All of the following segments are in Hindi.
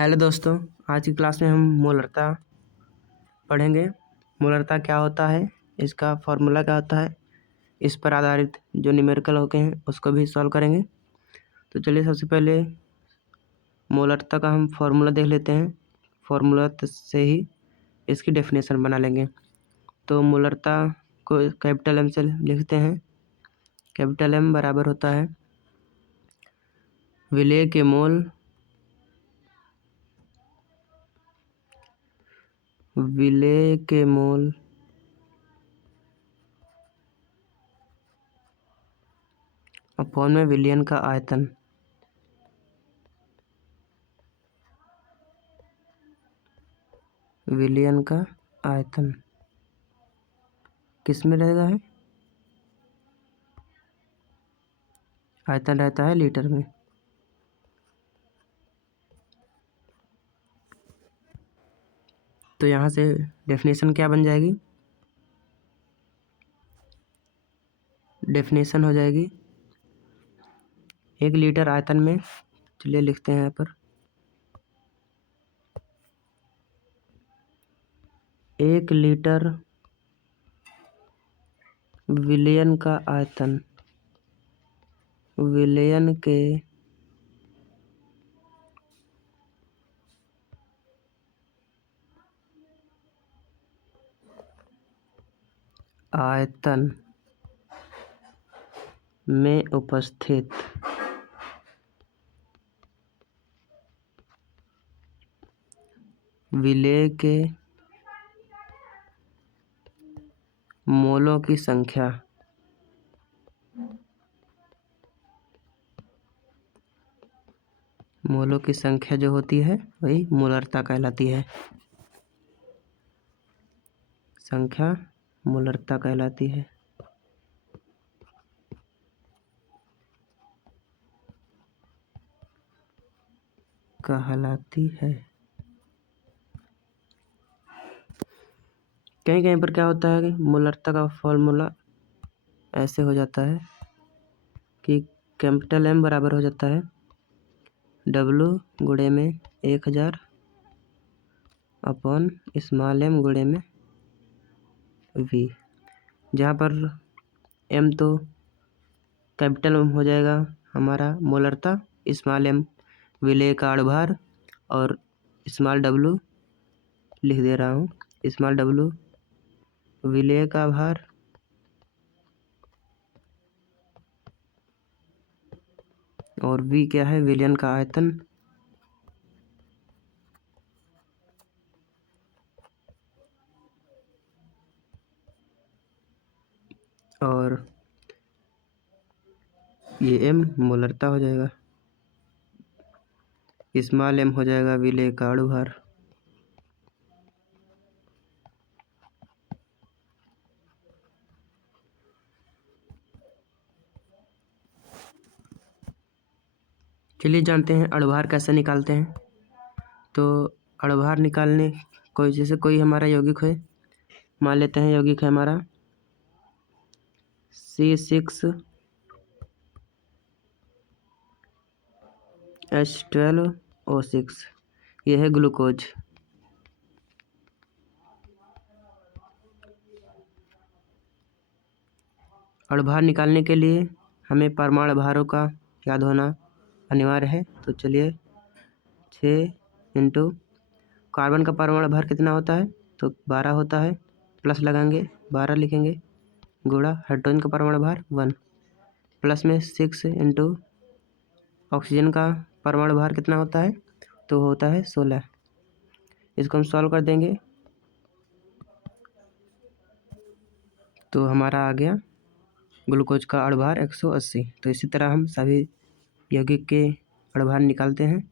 हेलो दोस्तों, आज की क्लास में हम मोलरता पढ़ेंगे। मोलरता क्या होता है, इसका फॉर्मूला क्या होता है, इस पर आधारित जो न्यूमेरिकल होते हैं उसको भी सॉल्व करेंगे। तो चलिए सबसे पहले मोलरता का हम फॉर्मूला देख लेते हैं। फॉर्मूला से ही इसकी डेफिनेशन बना लेंगे। तो मोलरता को कैपिटल एम से लिखते हैं। कैपिटल एम बराबर होता है विलेय के मोल अपॉन में विलयन का आयतन। विलयन का आयतन किस में रहेगा है? आयतन रहता है लीटर में। तो यहाँ से डेफिनेशन क्या बन जाएगी? डेफिनेशन हो जाएगी 1 लीटर आयतन में, चलिए लिखते हैं यहाँ पर 1 लीटर विलयन का आयतन, विलयन के आयतन में उपस्थित विलेय के मोलों की संख्या जो होती है वही मोलरता कहलाती है। संख्या मोलरता कहलाती है। कहीं कहीं पर क्या होता है कि मोलरता का फॉर्मूला ऐसे हो जाता है कि कैपिटल एम बराबर हो जाता है W गुणे में 1000 अपॉन स्मॉल एम गुणे में V, जहाँ पर m तो कैपिटल एम हो जाएगा हमारा मोलरता, स्मॉल एम विलेय का अणुभार और स्मॉल w लिख दे रहा हूँ, स्मॉल w विलेय का भार और V क्या है, विलयन का आयतन। और ये m मोलरता हो जाएगा, स्मॉल m हो जाएगा विलेय का अणुभार। चलिए जानते हैं अणुभार कैसे निकालते हैं। तो अणुभार निकालने कोई हमारा यौगिक है, मान लेते हैं यौगिक है हमारा C6H12O6, यह है ग्लूकोज। अणुभार निकालने के लिए हमें परमाणु भारों का याद होना अनिवार्य है। तो चलिए 6 इंटू कार्बन का परमाणु भार कितना होता है, तो 12 होता है, प्लस लगाएंगे 12 लिखेंगे, गुणा हाइड्रोजन का परमाणु भार 1, प्लस में 6 इंटू ऑक्सीजन का परमाणु भार कितना होता है, तो होता है 16। इसको हम सॉल्व कर देंगे तो हमारा आ गया ग्लूकोज का अणुभार 180। तो इसी तरह हम सभी यौगिक के अणुभार निकालते हैं।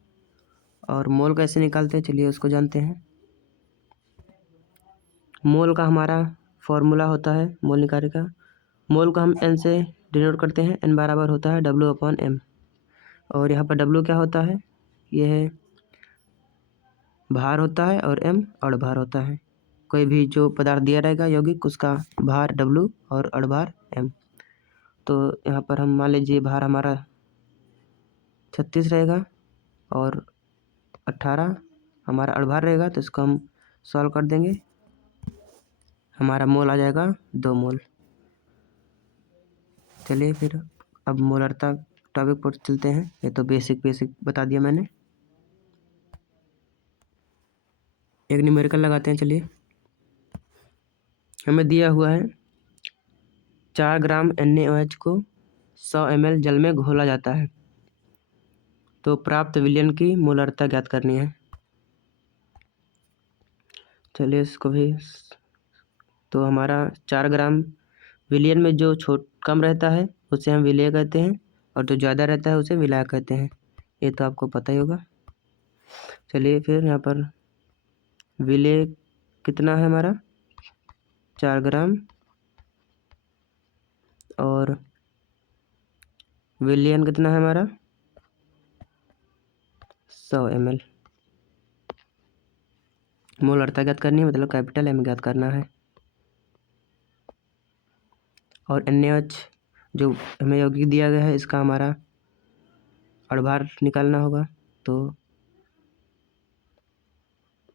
और मोल कैसे निकालते हैं, चलिए उसको जानते हैं। मोल का हमारा फॉर्मूला होता है मोल निकालने का। मोल को हम n से डिनोट करते हैं, n बराबर होता है W/m। और यहाँ पर W क्या होता है, यह भार होता है और m अणुभार होता है। कोई भी जो पदार्थ दिया रहेगा यौगिक, उसका भार W और अणुभार m। तो यहाँ पर हम मान लीजिए भार हमारा 36 रहेगा और 18 हमारा अड़भार रहेगा, तो इसको हम सॉल्व कर देंगे। हमारा मोल आ जाएगा 2 मोल। चलिए फिर अब मोलरता टॉपिक पर चलते हैं। ये तो बेसिक बता दिया मैंने। एक न्यूमेरिकल लगाते हैं। चलिए, हमें दिया हुआ है 4 ग्राम NaOH को 100 ml जल में घोला जाता है, तो प्राप्त विलयन की मोलरता ज्ञात करनी है। चलिए इसको भी, तो हमारा 4 ग्राम विलयन में जो कम रहता है उसे हम विलेय कहते हैं, और जो ज़्यादा रहता है उसे विलायक कहते हैं। ये तो आपको पता ही होगा। चलिए फिर यहाँ पर विलेय कितना है हमारा 4 ग्राम, और विलयन कितना है हमारा 100 ml। मोलरता ज्ञात करनी है, मतलब कैपिटल M ज्ञात करना है। और NaOH जो हमें यौगिक दिया गया है, इसका हमारा अड़भार निकालना होगा, तो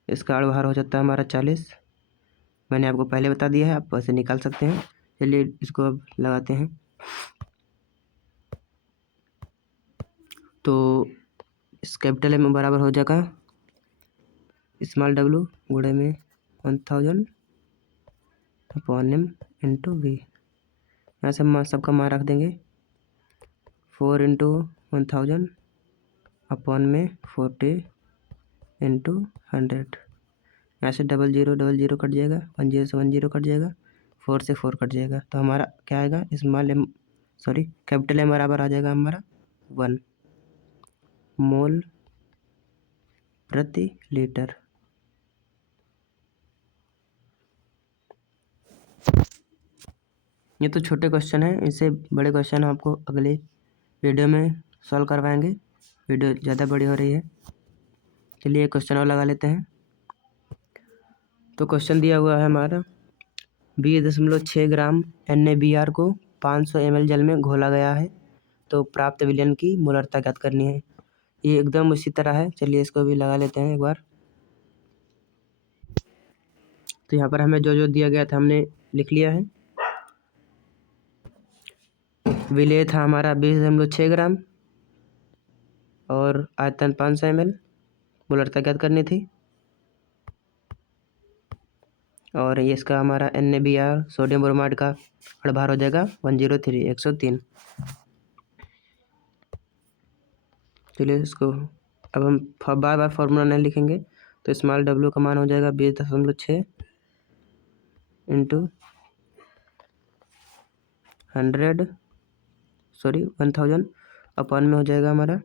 इसका अड़भार हो जाता है हमारा 40। मैंने आपको पहले बता दिया है, आप वैसे निकाल सकते हैं। चलिए इसको अब लगाते हैं। तो इस कैपिटल M बराबर हो जाएगा स्मॉल w गुणे में 1000 अपॉन M इंटू V। यहाँ से हम सबका मान रख देंगे 4 इंटू 1000 अपॉन में 40 इंटू 100। यहाँ से 00 कट जाएगा, 10 से 10 कट जाएगा, 4 से 4 कट जाएगा, तो हमारा क्या आएगा कैपिटल M बराबर आ जाएगा हमारा 1 मोल प्रति लीटर। ये तो छोटे क्वेश्चन हैं, इससे बड़े क्वेश्चन आपको अगले वीडियो में सॉल्व करवाएंगे। वीडियो ज़्यादा बड़ी हो रही है। चलिए एक क्वेश्चन और लगा लेते हैं। तो क्वेश्चन दिया हुआ है हमारा 20.6 ग्राम NaBr को 500 ml जल में घोला गया है, तो प्राप्त विलयन की मोलरता ज्ञात करनी है। ये एकदम उसी तरह है। चलिए इसको भी लगा लेते हैं एक बार। तो यहाँ पर हमें जो जो दिया गया था हमने लिख लिया है। विलेय था हमारा 20.6 ग्राम और आयतन 500 ml, मोलरता ज्ञात करनी थी। और ये इसका हमारा NaBr सोडियम ब्रोमाइड का अड़भार हो जाएगा 103। चलिए इसको अब हम बार बार फॉर्मूला नहीं लिखेंगे, तो स्मॉल w का मान हो जाएगा 20.6 इंटू 1000 अपॉन में हो जाएगा हमारा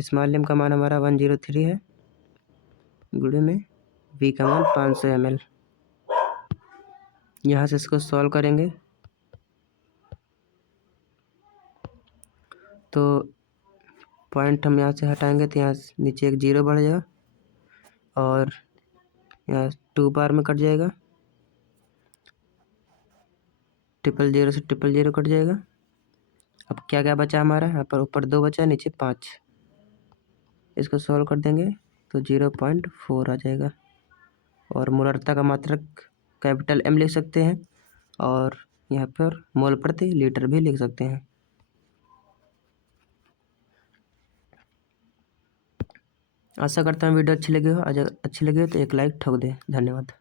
स्मॉल m का मान हमारा 103 है, गुणे में v का मान 500 ml। यहाँ से इसको सॉल्व करेंगे तो पॉइंट हम यहाँ से हटाएंगे, तो यहाँ नीचे एक 0 बढ़ जाएगा और यहाँ 2 बार में कट जाएगा, 000 से 000 कट जाएगा। अब क्या क्या बचा हमारा, यहाँ पर ऊपर 2 बचा, नीचे 5। इसको सॉल्व कर देंगे तो 0.4 आ जाएगा। और मोलरता का मात्रक कैपिटल M लिख सकते हैं, और यहाँ पर मोल प्रति लीटर भी लिख सकते हैं। आशा करता हूँ वीडियो अच्छी लगी हो। अगर अच्छी लगी हो तो एक लाइक ठोक दें। धन्यवाद।